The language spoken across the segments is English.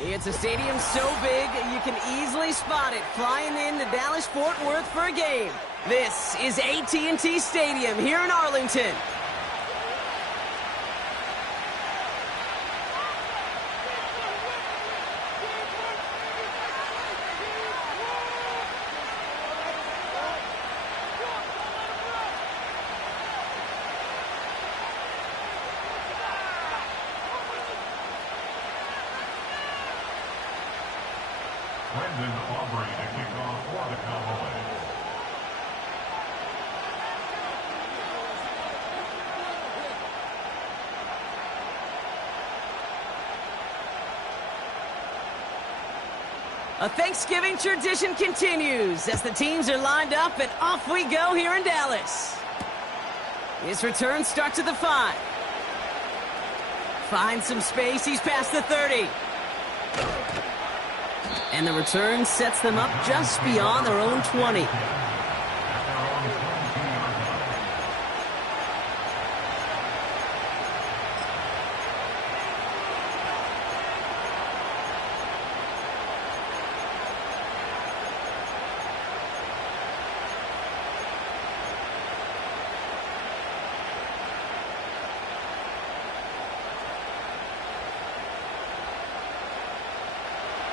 It's a stadium so big, you can easily spot it flying into Dallas-Fort Worth for a game. This is AT&T Stadium here in Arlington. To kick off for the Cowboys. A Thanksgiving tradition continues as the teams are lined up and off we go here in Dallas. His return starts at the 5. Finds some space, he's past the 30. And the return sets them up just beyond their own 20.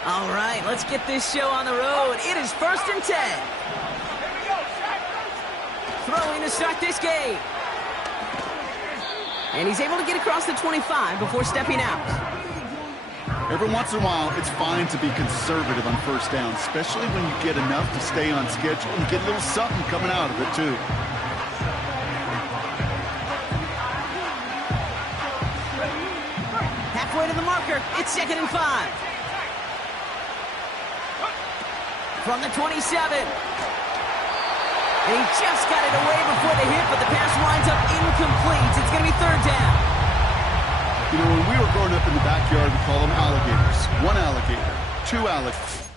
All right, let's get this show on the road. It is 1st and 10. Throwing to start this game. And he's able to get across the 25 before stepping out. Every once in a while, it's fine to be conservative on first down, especially when you get enough to stay on schedule and get a little something coming out of it, too. Halfway to the marker, it's 2nd and 5. From the 27. And he just got it away before the hit, but the pass winds up incomplete. It's going to be 3rd down. You know, when we were growing up in the backyard, we call them alligators. 1 alligator, 2 alligators.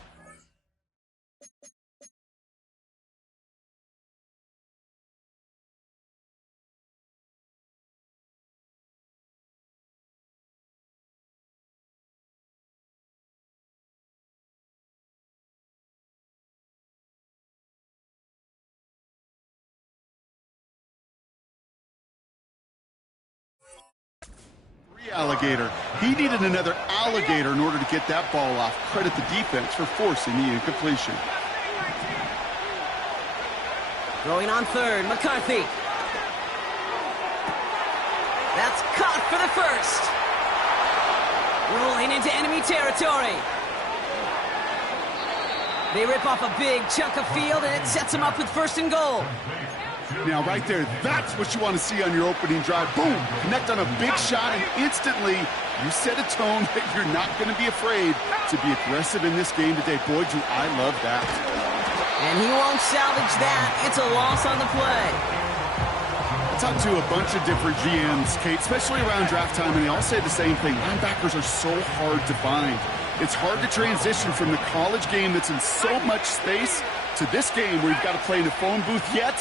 Alligator. He needed another alligator in order to get that ball off. Credit the defense for forcing the incompletion. Throwing on 3rd, McCarthy. That's caught for the 1st. Rolling into enemy territory. They rip off a big chunk of field, and it sets them up with 1st and goal. Now, right there, that's what you want to see on your opening drive. Boom! Connect on a big shot, and instantly, you set a tone that you're not going to be afraid to be aggressive in this game today. Boy, do I love that. And he won't salvage that. It's a loss on the play. I talked to a bunch of different GMs, Kate, especially around draft time, and they all say the same thing. Linebackers are so hard to find. It's hard to transition from the college game that's in so much space to this game where you've got to play in a phone booth, yet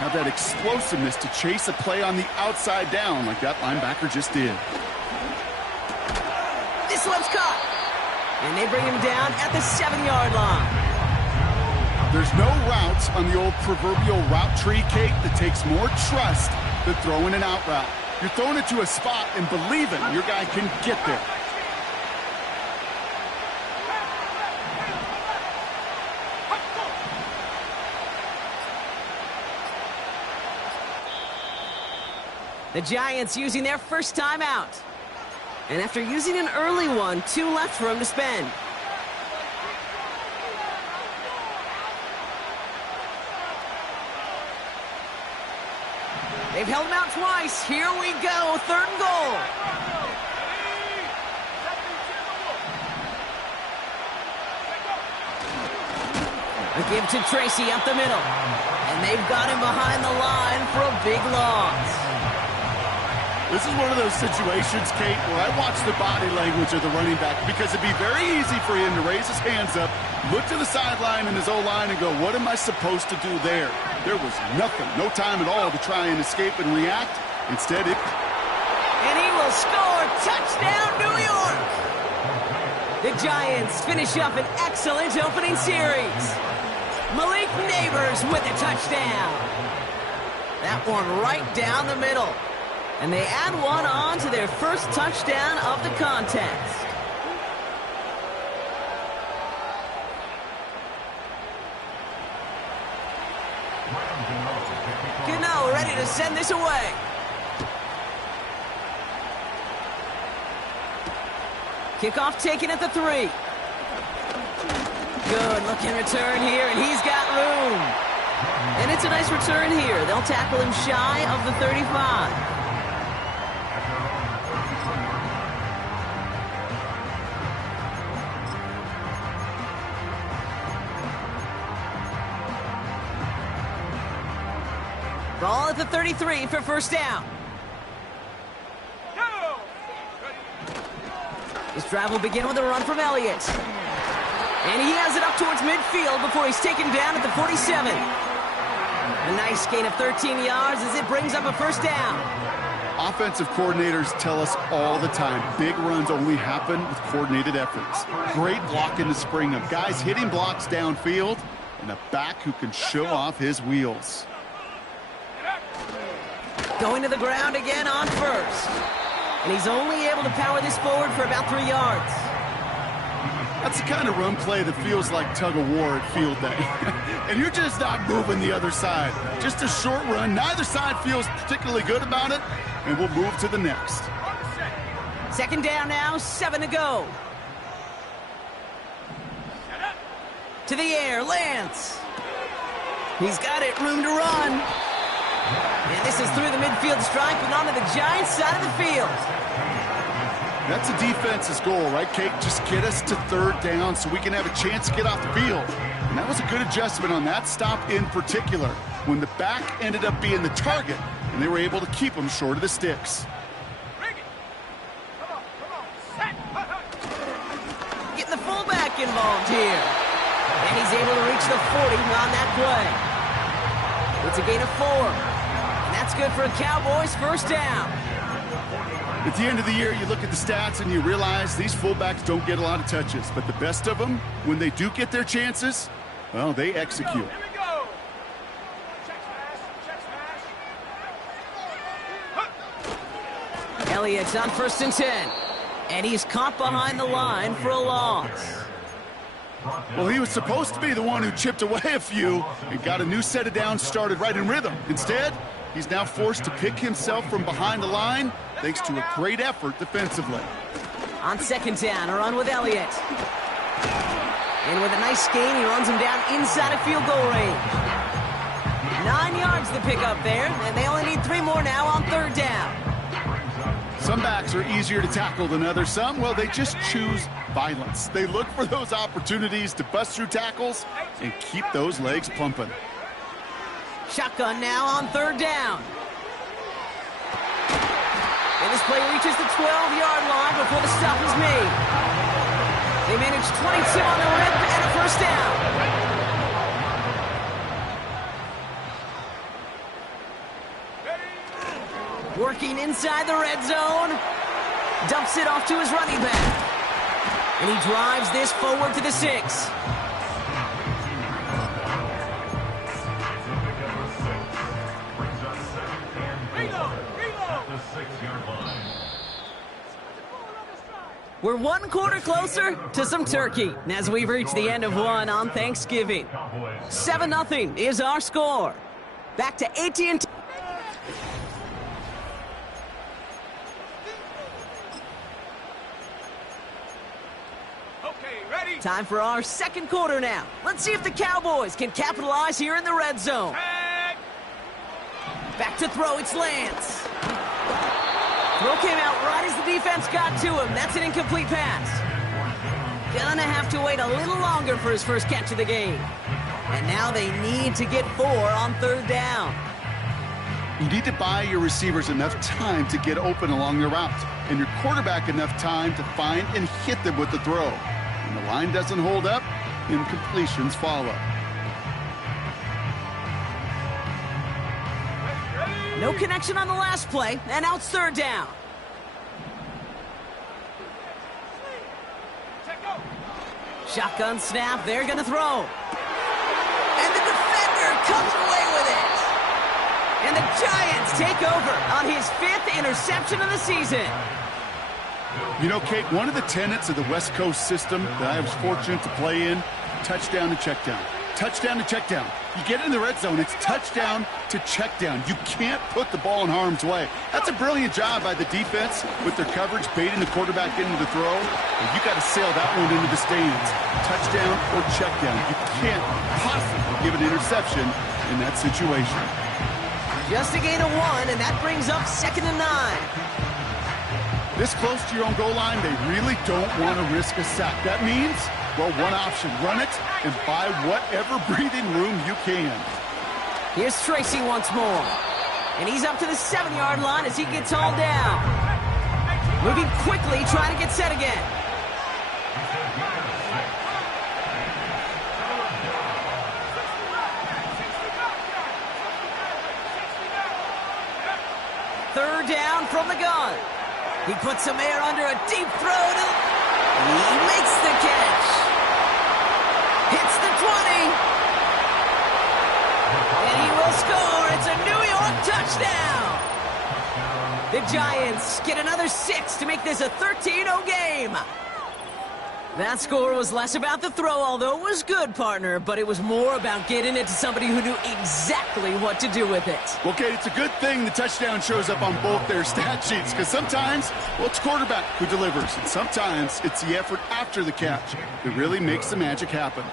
have that explosiveness to chase a play on the outside down like that linebacker just did. This one's caught. And they bring him down at the 7-yard line. There's no route on the old proverbial route tree, Kate, that takes more trust than throwing an out route. You're throwing it to a spot and believing your guy can get there. The Giants using their first time out. And after using an early one, 2 left for him to spend. They've held him out twice. Here we go, 3rd and goal. A give to Tracy up the middle. And they've got him behind the line for a big loss. This is one of those situations, Kate, where I watch the body language of the running back because it'd be very easy for him to raise his hands up, look to the sideline in his O-line and go, what am I supposed to do there? There was nothing, no time at all to try and escape and react. Instead, it... And he will score. Touchdown, New York! The Giants finish up an excellent opening series. Malik Neighbors with a touchdown. That one right down the middle. And they add one on to their first touchdown of the contest. Gano ready to send this away. Kickoff taken at the 3. Good looking return here, and he's got room. And it's a nice return here. They'll tackle him shy of the 35. Ball at the 33 for first down. This drive will begin with a run from Elliott. And he has it up towards midfield before he's taken down at the 47. A nice gain of 13 yards as it brings up a first down. Offensive coordinators tell us all the time, big runs only happen with coordinated efforts. Great blocking to spring them. Guys hitting blocks downfield, and a back who can show off his wheels. Going to the ground again on first. And he's only able to power this forward for about 3 yards. That's the kind of run play that feels like tug-of-war at field day. And you're just not moving the other side. Just a short run. Neither side feels particularly good about it. And we'll move to the next. Second down now, 7 to go. To the air, Lance. He's got it, room to run. And this is through the midfield stripe and onto the Giants side of the field. That's a defense's goal, right, Kate? Just get us to third down so we can have a chance to get off the field. And that was a good adjustment on that stop in particular, when the back ended up being the target, and they were able to keep him short of the sticks. Getting the fullback involved here. And he's able to reach the 40 on that play. It's a gain of 4. And that's good for a Cowboys first down. At the end of the year, you look at the stats and you realize these fullbacks don't get a lot of touches. But the best of them, when they do get their chances, well, they execute. Elliott's on 1st and 10. And he's caught behind the line for a loss. Well, he was supposed to be the one who chipped away a few and got a new set of downs started right in rhythm. Instead, he's now forced to pick himself from behind the line thanks to a great effort defensively. On 2nd down, a run with Elliott. And with a nice gain, he runs him down inside of field goal range. 9 yards to pick up there, and they only need 3 more now on 3rd down. Some backs are easier to tackle than others. Some, well, they just choose violence. They look for those opportunities to bust through tackles and keep those legs pumping. Shotgun now on 3rd down. And this play reaches the 12-yard line before the stop is made. They manage 22 on the rip and a first down. Working inside the red zone. Dumps it off to his running back. And he drives this forward to the 6. We're 1 quarter closer to some turkey as we've reached the end of one on Thanksgiving. 7-0 is our score. Back to AT&T. Time for our 2nd quarter now. Let's see if the Cowboys can capitalize here in the red zone. Back to throw, it's Lance. Throw came out right as the defense got to him. That's an incomplete pass. Gonna have to wait a little longer for his first catch of the game. And now they need to get 4 on 3rd down. You need to buy your receivers enough time to get open along the route, and your quarterback enough time to find and hit them with the throw. When the line doesn't hold up, incompletions follow. No connection on the last play, and now it's 3rd down. Shotgun snap, they're gonna throw. And the defender comes away with it. And the Giants take over on his 5th interception of the season. You know, Kate, one of the tenets of the West Coast system that I was fortunate to play in, touchdown to check down. Touchdown to check down. You get in the red zone, it's touchdown to check down. You can't put the ball in harm's way. That's a brilliant job by the defense with their coverage, baiting the quarterback into the throw. And you got to sail that one into the stands. Touchdown or check down. You can't possibly give an interception in that situation. Just a gain of 1, and that brings up 2nd and 9. This close to your own goal line, they really don't want to risk a sack. That means, well, one option, run it and buy whatever breathing room you can. Here's Tracy once more. And he's up to the 7-yard line as he gets hauled down. Moving quickly, trying to get set again. Third down from the gun. He puts some air under a deep throw. He makes the catch. Hits the 20. And he will score. It's a New York touchdown. The Giants get another 6 to make this a 13-0 game. That score was less about the throw, although it was good, partner, but it was more about getting it to somebody who knew exactly what to do with it. Well, Kate, it's a good thing the touchdown shows up on both their stat sheets, because sometimes, well, it's quarterback who delivers, and sometimes it's the effort after the catch that really makes the magic happen.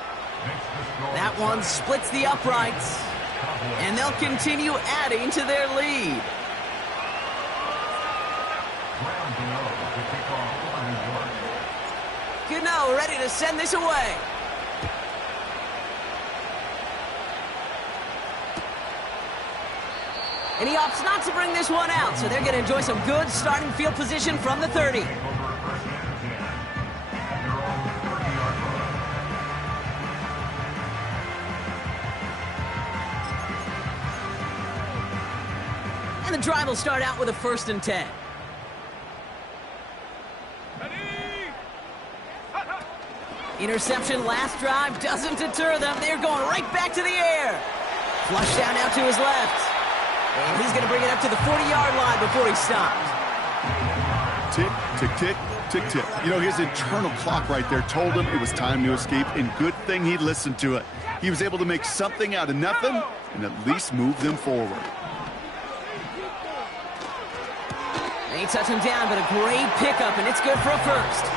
That one splits the uprights, and they'll continue adding to their lead. Gano ready to send this away. And he opts not to bring this one out, so they're going to enjoy some good starting field position from the 30. And the drive will start out with a 1st and 10. Interception last drive doesn't deter them. They're going right back to the air. Flush down out to his left. And he's going to bring it up to the 40-yard line before he stopped. Tick, tick, tick, tick, tick. You know, his internal clock right there told him it was time to escape, and good thing he listened to it. He was able to make something out of nothing and at least move them forward. They touch him down, but a great pickup, and it's good for a 1st.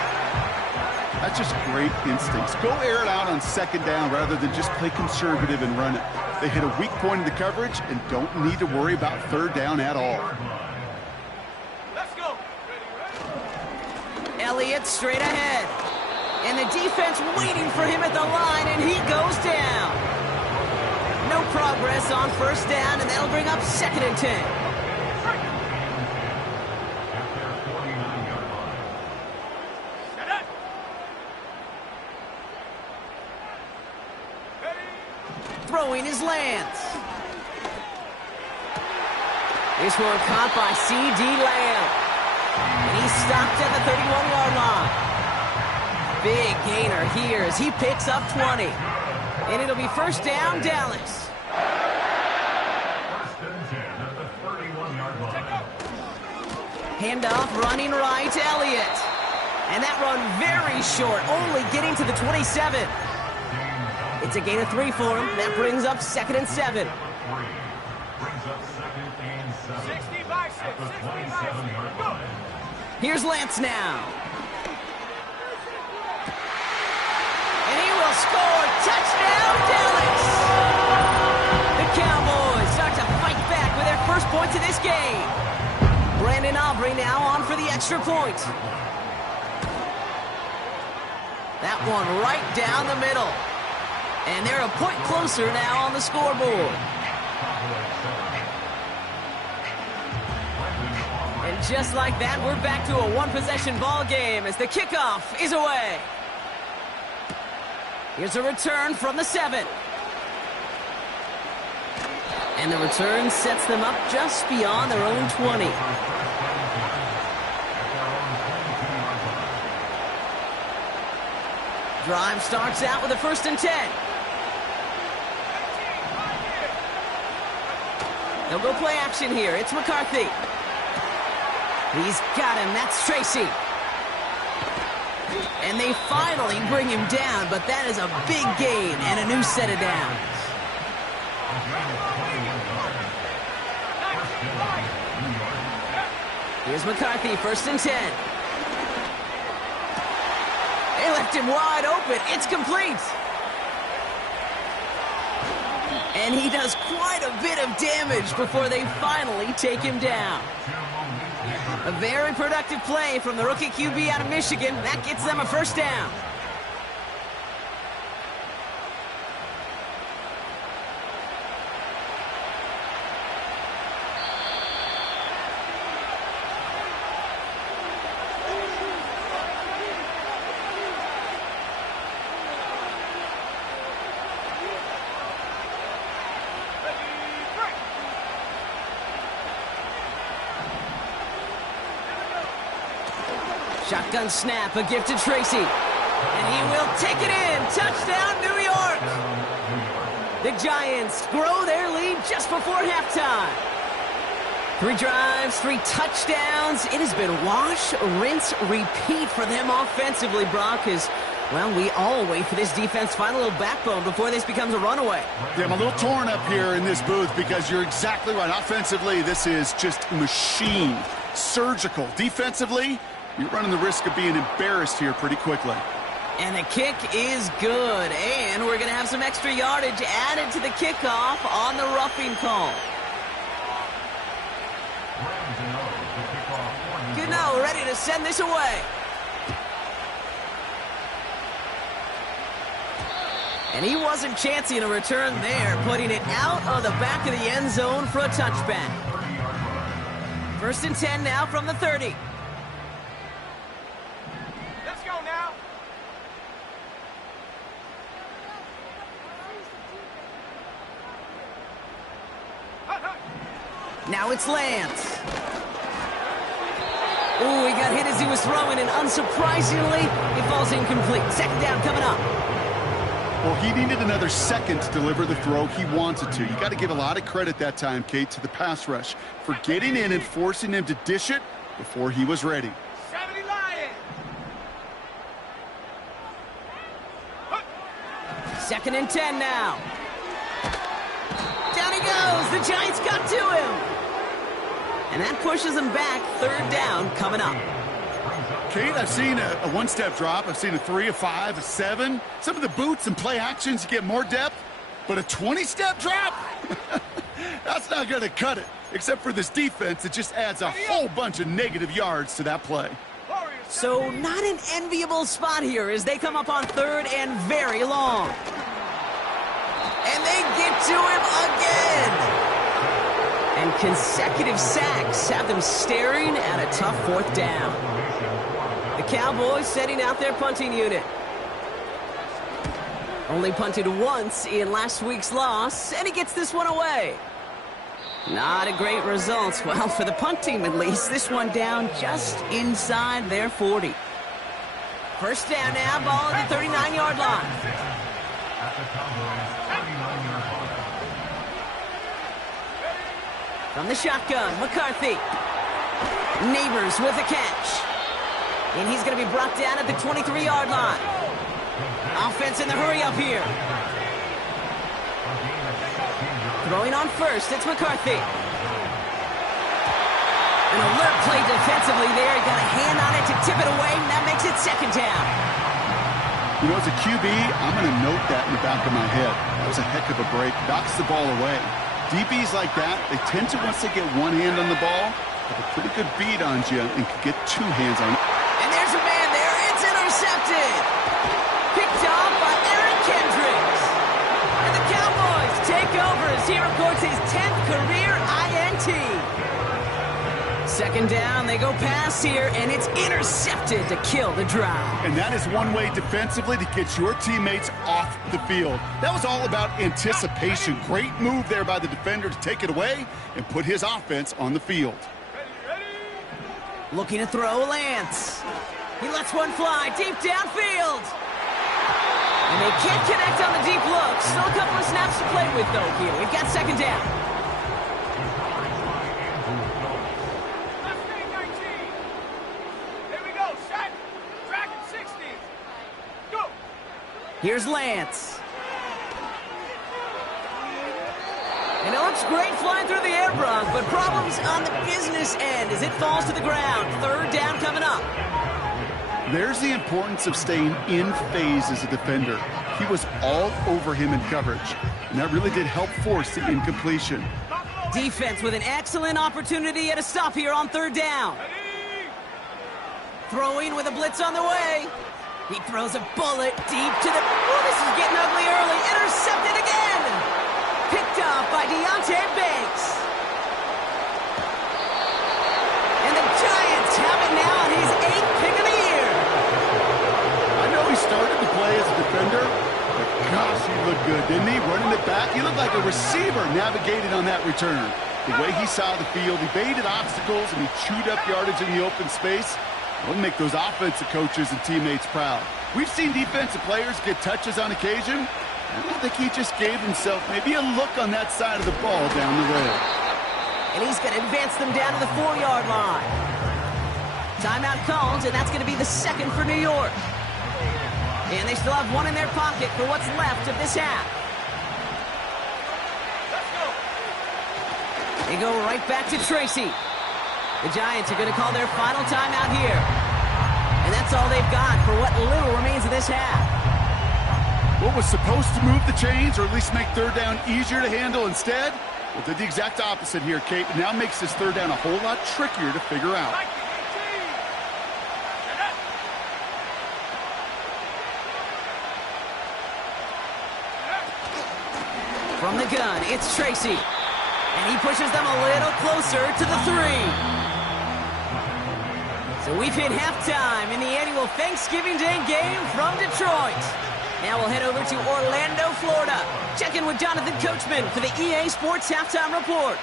That's just great instincts. Go air it out on 2nd down rather than just play conservative and run it. They hit a weak point in the coverage and don't need to worry about 3rd down at all. Let's go. Elliott straight ahead. And the defense waiting for him at the line, and he goes down. No progress on 1st down, and that'll bring up 2nd and 10. Throwing his Lance. This one caught by C.D. Lamb. And he's stopped at the 31-yard line. Big gainer here as he picks up 20. And it'll be 1st down, Dallas. 1st and 10 at the 31-yard line. Handoff running right, Elliott. And that run very short, only getting to the 27. It's a gain of 3 for him. That brings up 2nd and 7. Here's Lance now. And he will score. Touchdown, Dallas! The Cowboys start to fight back with their 1st points of this game. Brandon Aubrey now on for the extra point. That one right down the middle. And they're a point closer now on the scoreboard. And just like that, we're back to a one-possession ball game as the kickoff is away. Here's a return from the 7. And the return sets them up just beyond their own 20. Drive starts out with a 1st and 10. They'll go play action here. It's McCarthy. He's got him. That's Tracy. And they finally bring him down, but that is a big gain and a new set of downs. Here's McCarthy, 1st and 10. They left him wide open. It's complete. And he does quite a bit of damage before they finally take him down. A very productive play from the rookie QB out of Michigan. That gets them a 1st down. Shotgun snap, a gift to Tracy. And he will take it in. Touchdown, New York. The Giants grow their lead just before halftime. 3 drives, 3 touchdowns. It has been wash, rinse, repeat for them offensively, Brock, as, well, we all wait for this defense to find a little backbone before this becomes a runaway. Yeah, I'm a little torn up here in this booth because you're exactly right. Offensively, this is just machine, surgical. Defensively, you're running the risk of being embarrassed here pretty quickly. And the kick is good. And we're going to have some extra yardage added to the kickoff on the roughing call. Gano ready to send this away. And he wasn't chancing a return there, putting it out of the back of the end zone for a touchback. 1st and 10 now from the 30. Now it's Lance. Ooh, he got hit as he was throwing, and unsurprisingly, he falls incomplete. 2nd down coming up. Well, he needed another second to deliver the throw he wanted to. You got to give a lot of credit that time, Kate, to the pass rush for getting in and forcing him to dish it before he was ready. 70 Lions. 2nd and 10 now. Down he goes. The Giants got to him. And that pushes them back. 3rd down coming up. Kate, I've seen a 1-step drop. I've seen a 3, a 5, a 7. Some of the boots and play actions, you get more depth. But a 20-step drop? That's not going to cut it. Except for this defense, it just adds a whole bunch of negative yards to that play. So not an enviable spot here as they come up on 3rd and very long. And they get to him again. And consecutive sacks have them staring at a tough 4th down. The Cowboys setting out their punting unit. Only punted once in last week's loss, and he gets this one away. Not a great result. Well, for the punt team at least, this one down just inside their 40. 1st down now, ball at the 39-yard line. From the shotgun, McCarthy. Neighbors with a catch. And he's going to be brought down at the 23-yard line. Offense in the hurry-up here. Throwing on 1st, it's McCarthy. An alert play defensively there. He got a hand on it to tip it away, and that makes it 2nd down. You know, as a QB, I'm going to note that in the back of my head. That was a heck of a break. Knocks the ball away. DBs like that, they tend to, once they get one hand on the ball, have a pretty good beat on you and can get 2 hands on it. And there's a man there. It's intercepted. Picked off by Eric Kendricks. And the Cowboys take over as he records his 10th career INT. 2nd down, they go pass here, and it's intercepted to kill the drive. And that is one way defensively to get your teammates off the field. That was all about anticipation. Great move there by the defender to take it away and put his offense on the field. Looking to throw Lance. He lets one fly deep downfield. They can't connect on the deep look. Still a couple of snaps to play with, though, here. We've got second down. Here we go. Set. Track at 60. Go. Here's Lance. And it looks great flying through the air, Brock, but problems on the business end as it falls to the ground. Third down coming up. There's the importance of staying in phase as a defender. He was all over him in coverage, and that really did help force the incompletion. Defense with an excellent opportunity at a stop here on third down. Throwing with a blitz on the way. He throws a bullet deep to the... Oh, this is getting ugly early. Intercepted again. Picked off by Deontay Banks. And the Giants have it now on his 8th pick of the year. I know he started to play as a defender, but gosh, he looked good, didn't he? Running it back, he looked like a receiver navigated on that return. The way he saw the field, he baited obstacles, and he chewed up yardage in the open space. Will make those offensive coaches and teammates proud. We've seen defensive players get touches on occasion. I don't think he just gave himself maybe a look on that side of the ball down the road. And he's going to advance them down to the 4-yard line. Timeout called, and that's going to be the second for New York. And they still have one in their pocket for what's left of this half. Let's go. They go right back to Tracy. The Giants are going to call their final timeout here. And that's all they've got for what little remains of this half. What was supposed to move the chains, or at least make third down easier to handle instead? Well, did the exact opposite here, Kate. It now makes this third down a whole lot trickier to figure out. From the gun, it's Tracy. And he pushes them a little closer to the 3. So we've hit halftime in the annual Thanksgiving Day game from Detroit. Now we'll head over to Orlando, Florida. Check in with Jonathan Coachman for the EA Sports Halftime Report.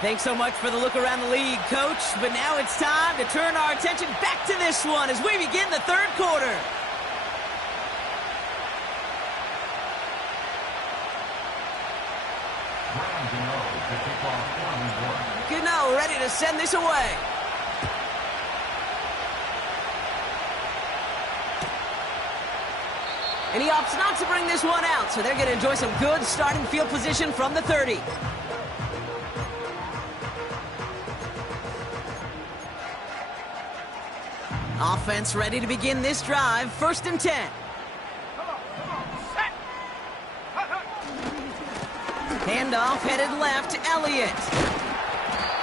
Thanks so much for the look around the league, Coach. But now it's time to turn our attention back to this one as we begin the third quarter. Gano ready to send this away. And he opts not to bring this one out, so they're going to enjoy some good starting field position from the 30. Offense ready to begin this drive. 1st and 10. Handoff headed left to Elliott.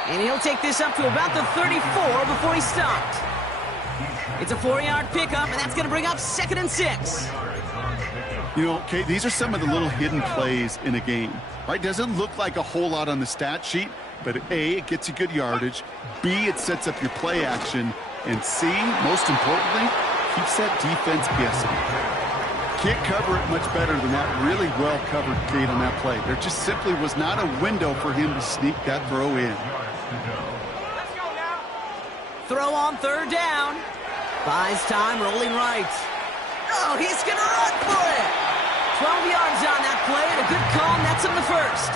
And he'll take this up to about the 34 before he stopped. It's a 4-yard pickup, and that's going to bring up 2nd and 6. You know, Kate, these are some of the little hidden plays in a game, right? Doesn't look like a whole lot on the stat sheet, but A, it gets you good yardage. B, it sets up your play action. And C, most importantly, keeps that defense guessing. Can't cover it much better than that really well-covered Kate on that play. There just simply was not a window for him to sneak that throw in. Let's go now. Throw on 3rd down. Buys time, rolling right. Oh, he's going to run for it. 12 yards on that play, and a good call nets him the 1st.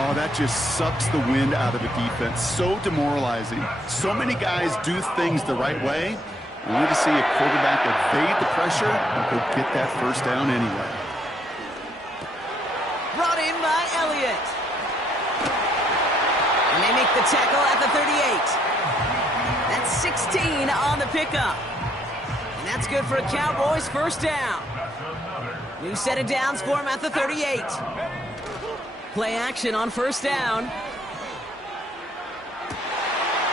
Oh, that just sucks the wind out of a defense. So demoralizing. So many guys do things the right way. We need to see a quarterback evade the pressure and go get that 1st down anyway. Brought in by Elliott. And they make the tackle at the 38. That's 16 on the pickup. And that's good for a Cowboys 1st down. New set of downs for him at the 38. Play action on 1st down.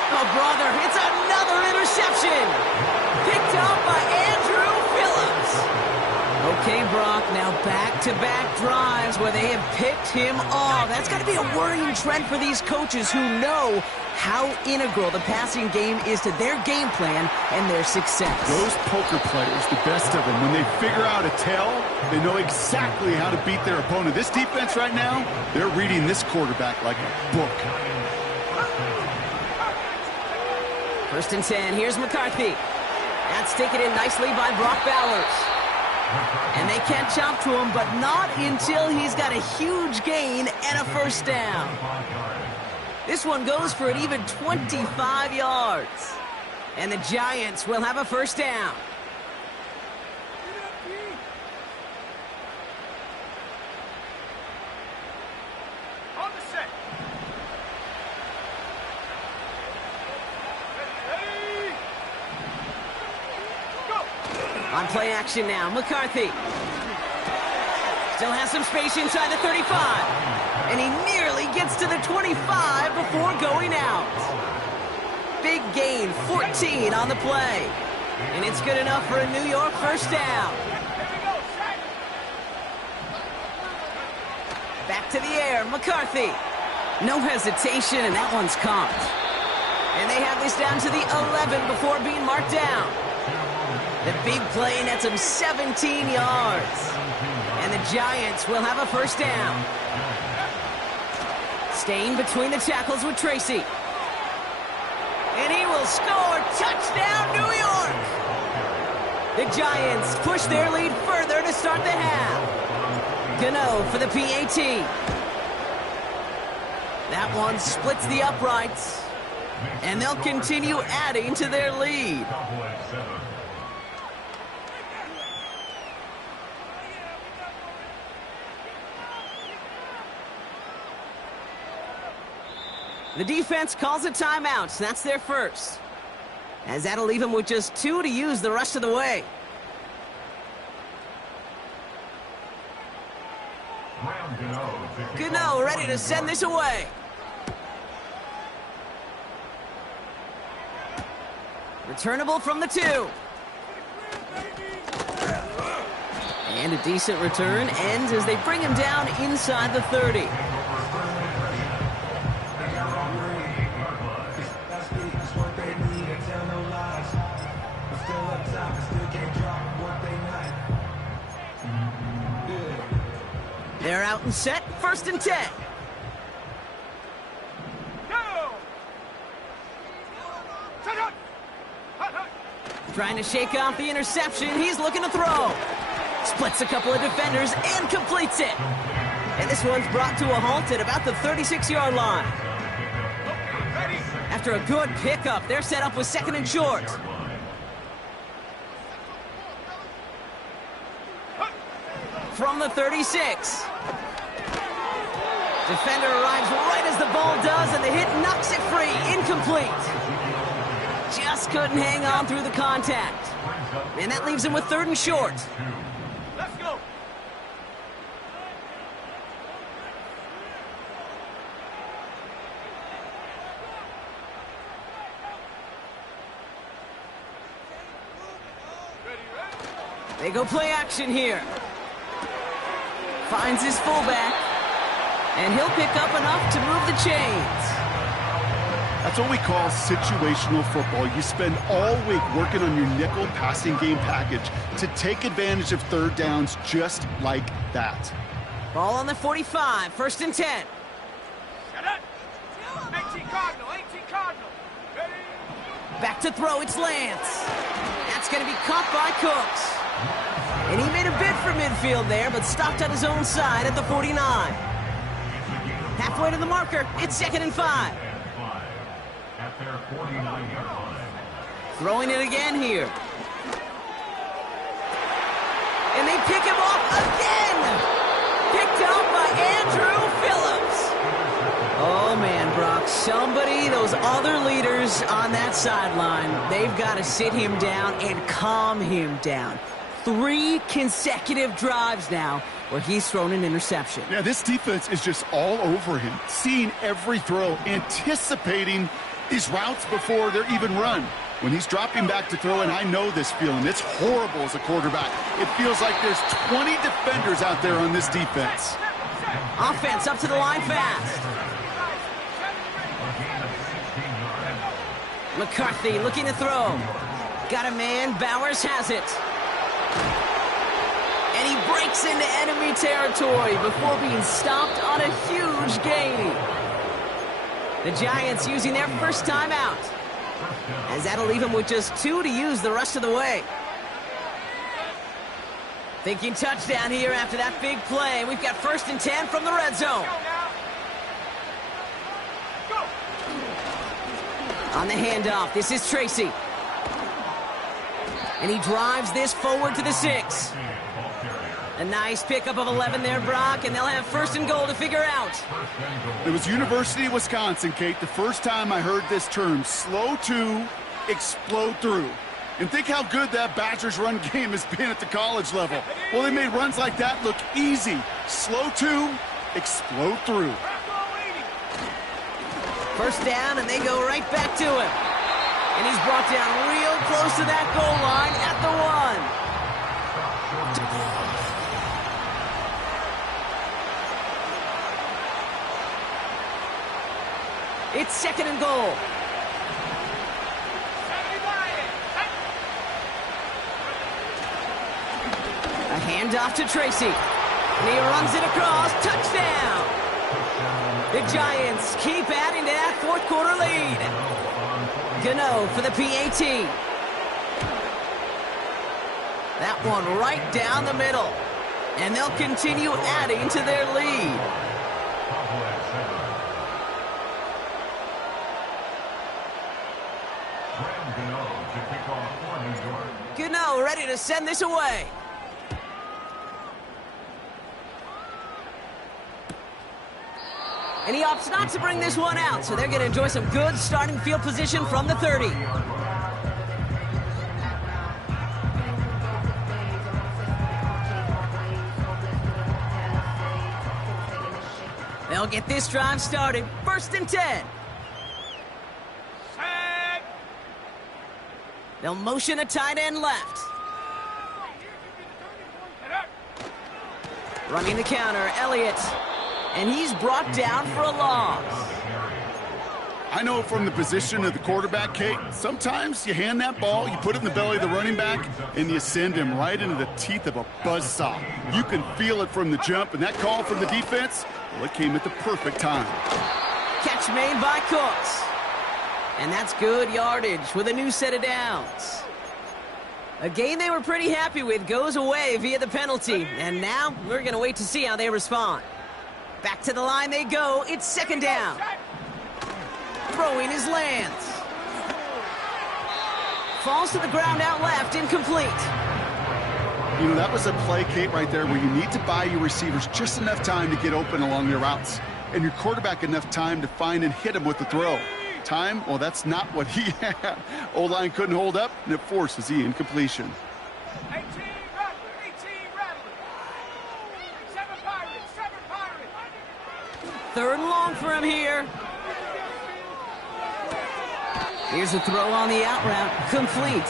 Oh, brother, it's another interception. Picked up by Andrew Phillips. Okay, Brock, now back-to-back drives where they have picked him off. That's got to be a worrying trend for these coaches who know how integral the passing game is to their game plan and their success. Those poker players, the best of them, when they figure out a tell, they know exactly how to beat their opponent. This defense right now, they're reading this quarterback like a book. First and 10. Here's McCarthy. That's taken in nicely by Brock Bowers. And they can't chop to him, but not until he's got a huge gain and a first down. This one goes for an even 25 yards. And the Giants will have a first down. On the set. Ready. Go. On play action now, McCarthy. Still has some space inside the 35. And he nearly gets to the 25 before going out. Big gain, 14 on the play. And it's good enough for a New York first down. Back to the air, McCarthy. No hesitation, and that one's caught. And they have this down to the 11 before being marked down. The big play nets him 17 yards. And the Giants will have a first down. Staying between the tackles with Tracy. And he will score. Touchdown, New York! The Giants push their lead further to start the half. Gano for the PAT. That one splits the uprights. And they'll continue adding to their lead. The defense calls a timeout. That's their first. As that'll leave them with just 2 to use the rest of the way. Gano ready to send this away. Returnable from the 2. And a decent return ends as they bring him down inside the 30. They're out and set, first and 10. Go! Trying to shake off the interception. He's looking to throw. Splits a couple of defenders and completes it. And this one's brought to a halt at about the 36-yard line. After a good pickup, they're set up with second and short. From the 36. Defender arrives right as the ball does, and the hit knocks it free. Incomplete. Just couldn't hang on through the contact. And that leaves him with third and short. Let's go. They go play action here. Finds his fullback. And he'll pick up enough to move the chains. That's what we call situational football. You spend all week working on your nickel passing game package to take advantage of third downs just like that. Ball on the 45, first and 10. Set it. 18 Cardinal, 18 Cardinal. Ready? Back to throw, it's Lance. That's going to be caught by Cooks. And he made a bid for midfield there, but stopped on his own side at the 49. Halfway to the marker, it's second and 5. Throwing it again here. And they pick him off again! Picked up by Andrew Phillips. Oh, man, Brock, somebody, those other leaders on that sideline, they've got to sit him down and calm him down. 3 consecutive drives now where he's thrown an interception. Yeah, this defense is just all over him, seeing every throw, anticipating these routes before they're even run. When he's dropping back to throw, and I know this feeling, it's horrible as a quarterback. It feels like there's 20 defenders out there on this defense. Offense up to the line fast. McCarthy looking to throw. Got a man, Bowers has it. And he breaks into enemy territory before being stopped on a huge gain. The Giants using their first timeout. as that'll leave him with just 2 to use the rest of the way. Thinking touchdown here after that big play. We've got 1st and 10 from the red zone. On the handoff, this is Tracy. And he drives this forward to the 6. A nice pickup of 11 there, Brock, and they'll have 1st and goal to figure out. It was University of Wisconsin, Kate, the first time I heard this term, slow to explode through. And think how good that Badgers run game has been at the college level. Well, they made runs like that look easy. Slow to explode through. 1st down, and they go right back to him. And he's brought down real close to that goal line at the 1. It's 2nd and goal. A handoff to Tracy. And he runs it across. Touchdown! The Giants keep adding to that 4th quarter lead. Gano for the PAT. That one right down the middle. And they'll continue adding to their lead. Gano ready to send this away. And he opts not to bring this one out, so they're going to enjoy some good starting field position from the 30. They'll get this drive started. 1st and 10. They'll motion a tight end left. Running the counter, Elliott. And he's brought down for a loss. I know from the position of the quarterback, Kate, sometimes you hand that ball, you put it in the belly of the running back, and you send him right into the teeth of a buzzsaw. You can feel it from the jump, and that call from the defense, well, it came at the perfect time. Catch made by Cooks. And that's good yardage with a new set of downs. A game they were pretty happy with goes away via the penalty. And now we're going to wait to see how they respond. Back to the line they go. It's 2nd down. Throwing his lands. Falls to the ground out left, incomplete. You know, that was a play, Kate, right there where you need to buy your receivers just enough time to get open along their routes. And your quarterback enough time to find and hit him with the throw. Time, well, that's not what he had. O-line couldn't hold up, and it forces the incompletion. 18 Rattler. 7 Pirates. 3rd and long for him here. Here's a throw on the out route. Complete.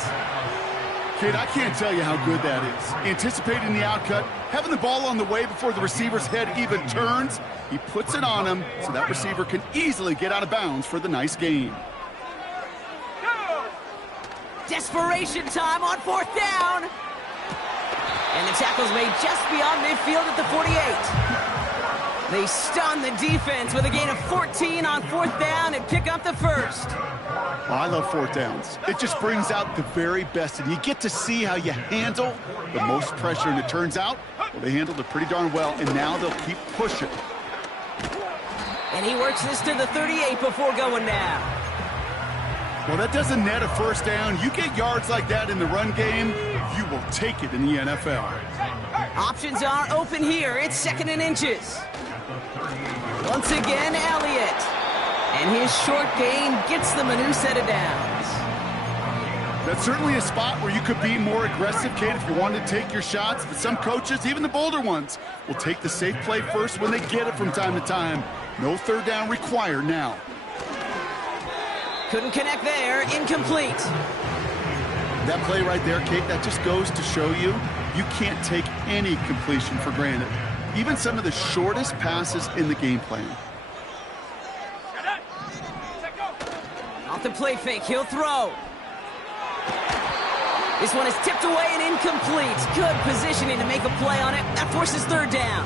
Kid, I can't tell you how good that is. Anticipating the outcut, having the ball on the way before the receiver's head even turns. He puts it on him so that receiver can easily get out of bounds for the nice gain. Desperation time on 4th down. And the tackle's made just beyond midfield at the 48. They stun the defense with a gain of 14 on 4th down and pick up the 1st. Well, I love 4th downs. It just brings out the very best, and you get to see how you handle the most pressure, and it turns out, well, they handled it pretty darn well, and now they'll keep pushing. And he works this to the 38 before going down. Well, that doesn't net a 1st down. You get yards like that in the run game, you will take it in the NFL. Options are open here. It's 2nd and inches. Once again, Elliott. And his short gain gets them a new set of downs. That's certainly a spot where you could be more aggressive, Kate, if you wanted to take your shots. But some coaches, even the bolder ones, will take the safe play first when they get it from time to time. No 3rd down required now. Couldn't connect there. Incomplete. That play right there, Kate, that just goes to show you, you can't take any completion for granted. Even some of the shortest passes in the game plan. Off the play fake, he'll throw. This one is tipped away and incomplete. Good positioning to make a play on it. That forces 3rd down.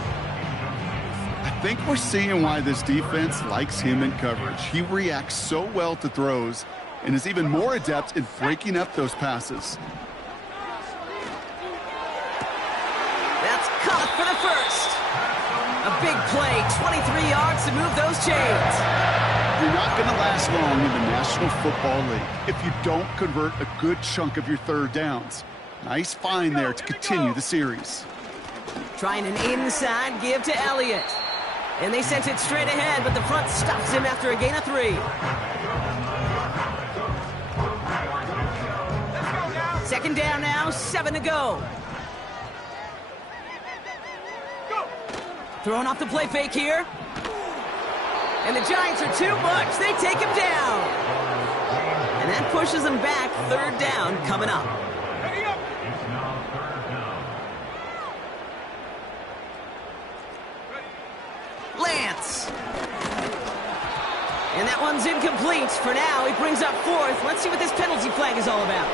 I think we're seeing why this defense likes him in coverage. He reacts so well to throws, and is even more adept in breaking up those passes. That's caught for the first. A big play, 23 yards to move those chains. You're not going to last long in the National Football League if you don't convert a good chunk of your third downs. Nice find there to continue the series. Trying an inside give to Elliott. And they sent it straight ahead, but the front stops him after a gain of 3. Second down now, 7 to go. Throwing off the play fake here. And the Giants are too much. They take him down. And that pushes them back. Third down coming up. Lance. And that one's incomplete. For now, he brings up 4th. Let's see what this penalty flag is all about.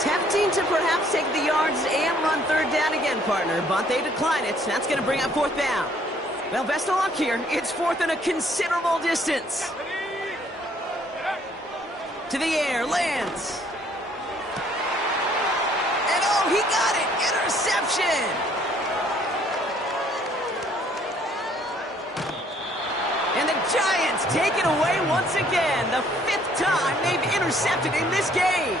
Tempting to perhaps take the yards and run third down again, partner, but they decline it. That's going to bring up 4th down. Well, best of luck here. It's 4th and a considerable distance. To the air, Lance. And oh, he got it! Interception! And the Giants take it away once again. The 5th time they've intercepted in this game.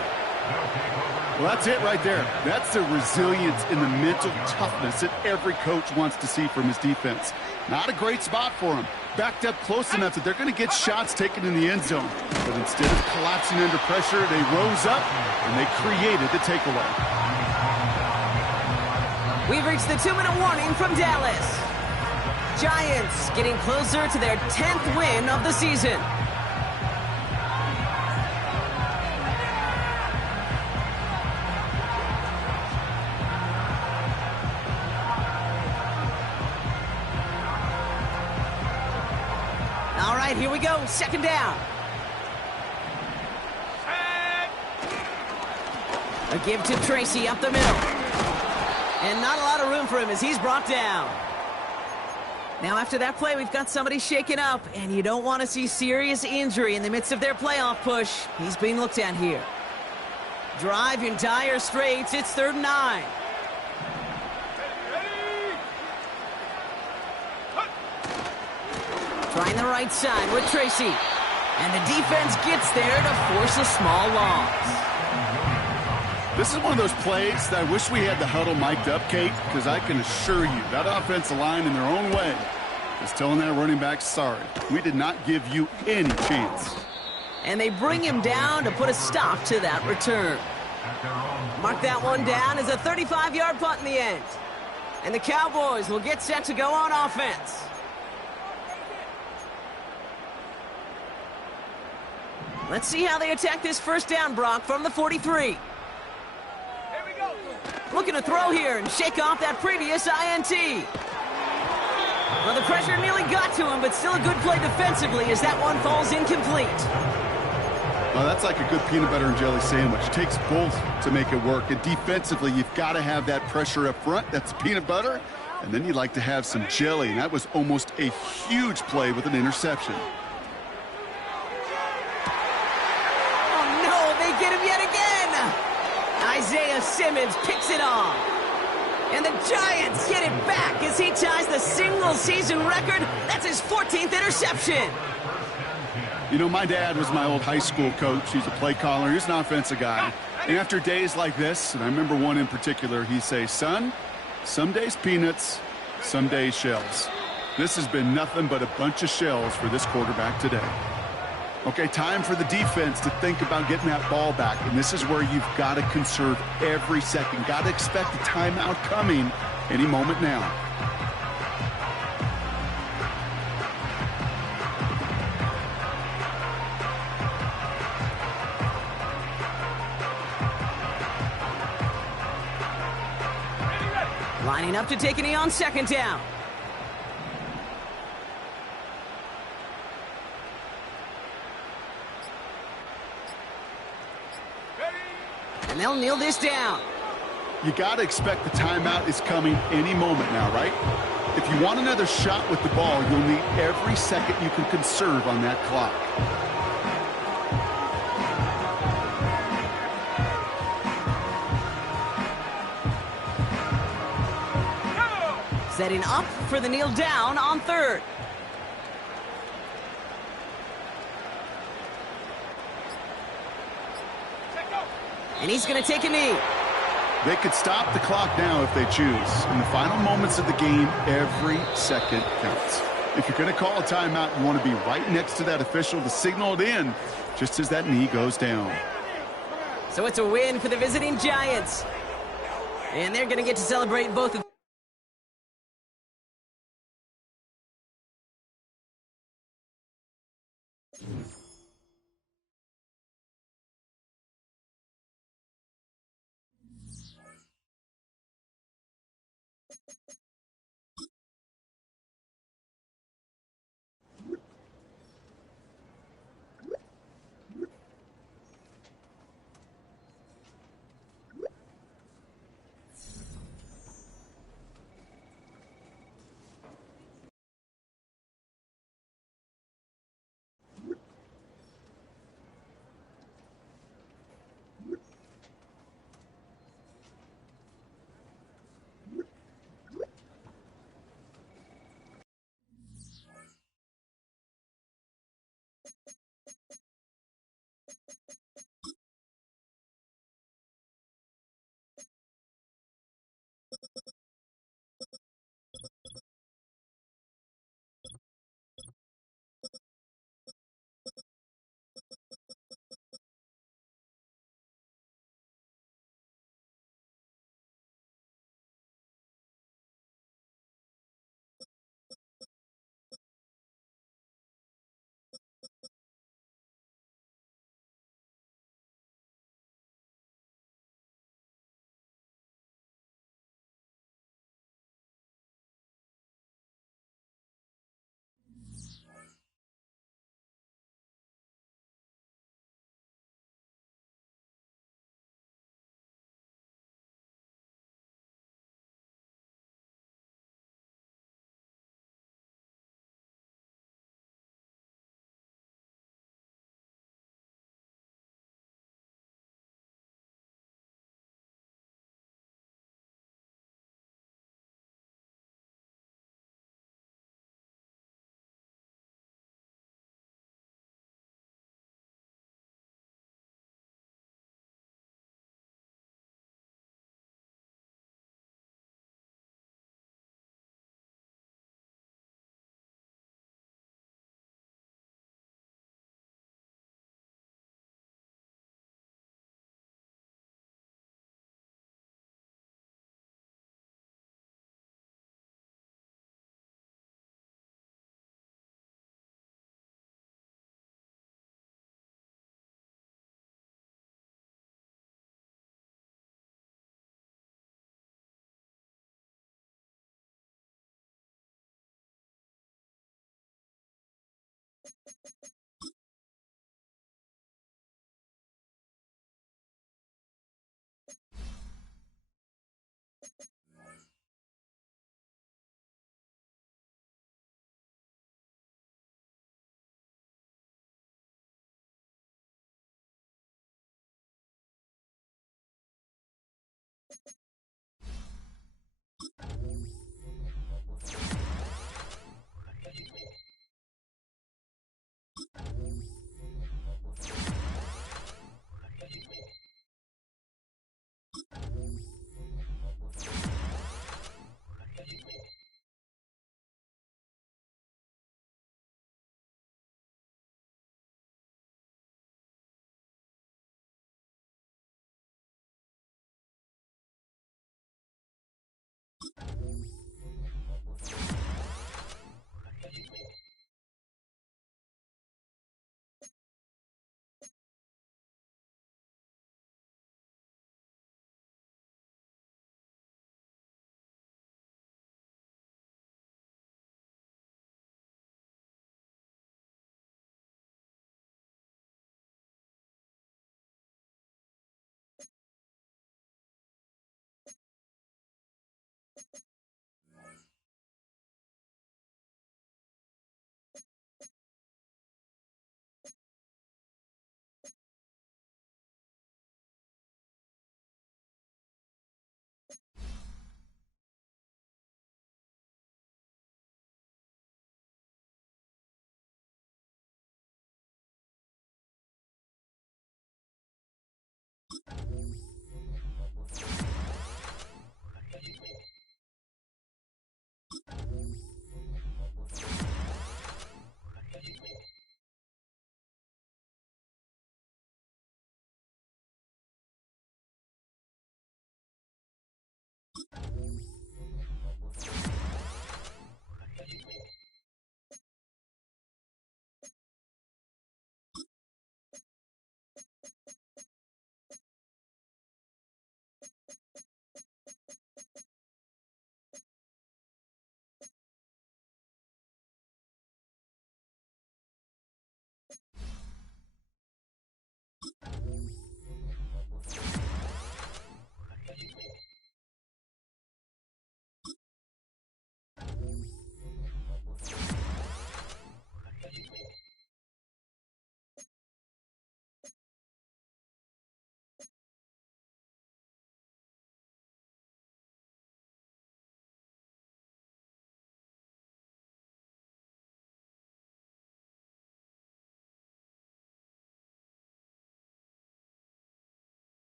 Well, that's it right there. That's the resilience and the mental toughness that every coach wants to see from his defense. Not a great spot for him. Backed up close enough that they're going to get shots taken in the end zone. But instead of collapsing under pressure, they rose up and they created the takeaway. We've reached the 2-minute warning from Dallas. Giants getting closer to their 10th win of the season. All right, here we go. Second down. A give to Tracy up the middle. And not a lot of room for him as he's brought down. Now, after that play, we've got somebody shaken up, and you don't want to see serious injury in the midst of their playoff push. He's being looked at here. Drive in dire straits. It's 3rd and 9. Trying the right side with Tracy. And the defense gets there to force a small loss. This is one of those plays that I wish we had the huddle mic'd up, Kate, because I can assure you that offensive line in their own way is telling that running back, sorry, we did not give you any chance. And they bring him down to put a stop to that return. Mark that one down as a 35-yard punt in the end. And the Cowboys will get set to go on offense. Let's see how they attack this first down, Brock, from the 43. Looking to throw here and shake off that previous INT. Well, the pressure nearly got to him, but still a good play defensively as that one falls incomplete. Well, that's like a good peanut butter and jelly sandwich. It takes both to make it work. And defensively, you've got to have that pressure up front. That's peanut butter. And then you'd like to have some jelly. And that was almost a huge play with an interception. Oh, no, they get him yet again. Isaiah Simmons picks it off. And the Giants get it back as he ties the single-season record. That's his 14th interception. You know, my dad was my old high school coach. He's a play caller. He's an offensive guy. And after days like this, and I remember one in particular, he'd say, son, some days peanuts, some days shells. This has been nothing but a bunch of shells for this quarterback today. Okay, time for the defense to think about getting that ball back. And this is where you've got to conserve every second. Got to expect a timeout coming any moment now. Lining up to take a knee on second down. And they'll kneel this down. You got to expect the timeout is coming any moment now, right? If you want another shot with the ball, you'll need every second you can conserve on that clock. Setting up for the kneel down on third. And he's going to take a knee. They could stop the clock now if they choose. In the final moments of the game, every second counts. If you're going to call a timeout, you want to be right next to that official to signal it in just as that knee goes down. So it's a win for the visiting Giants. And they're going to get to celebrate both of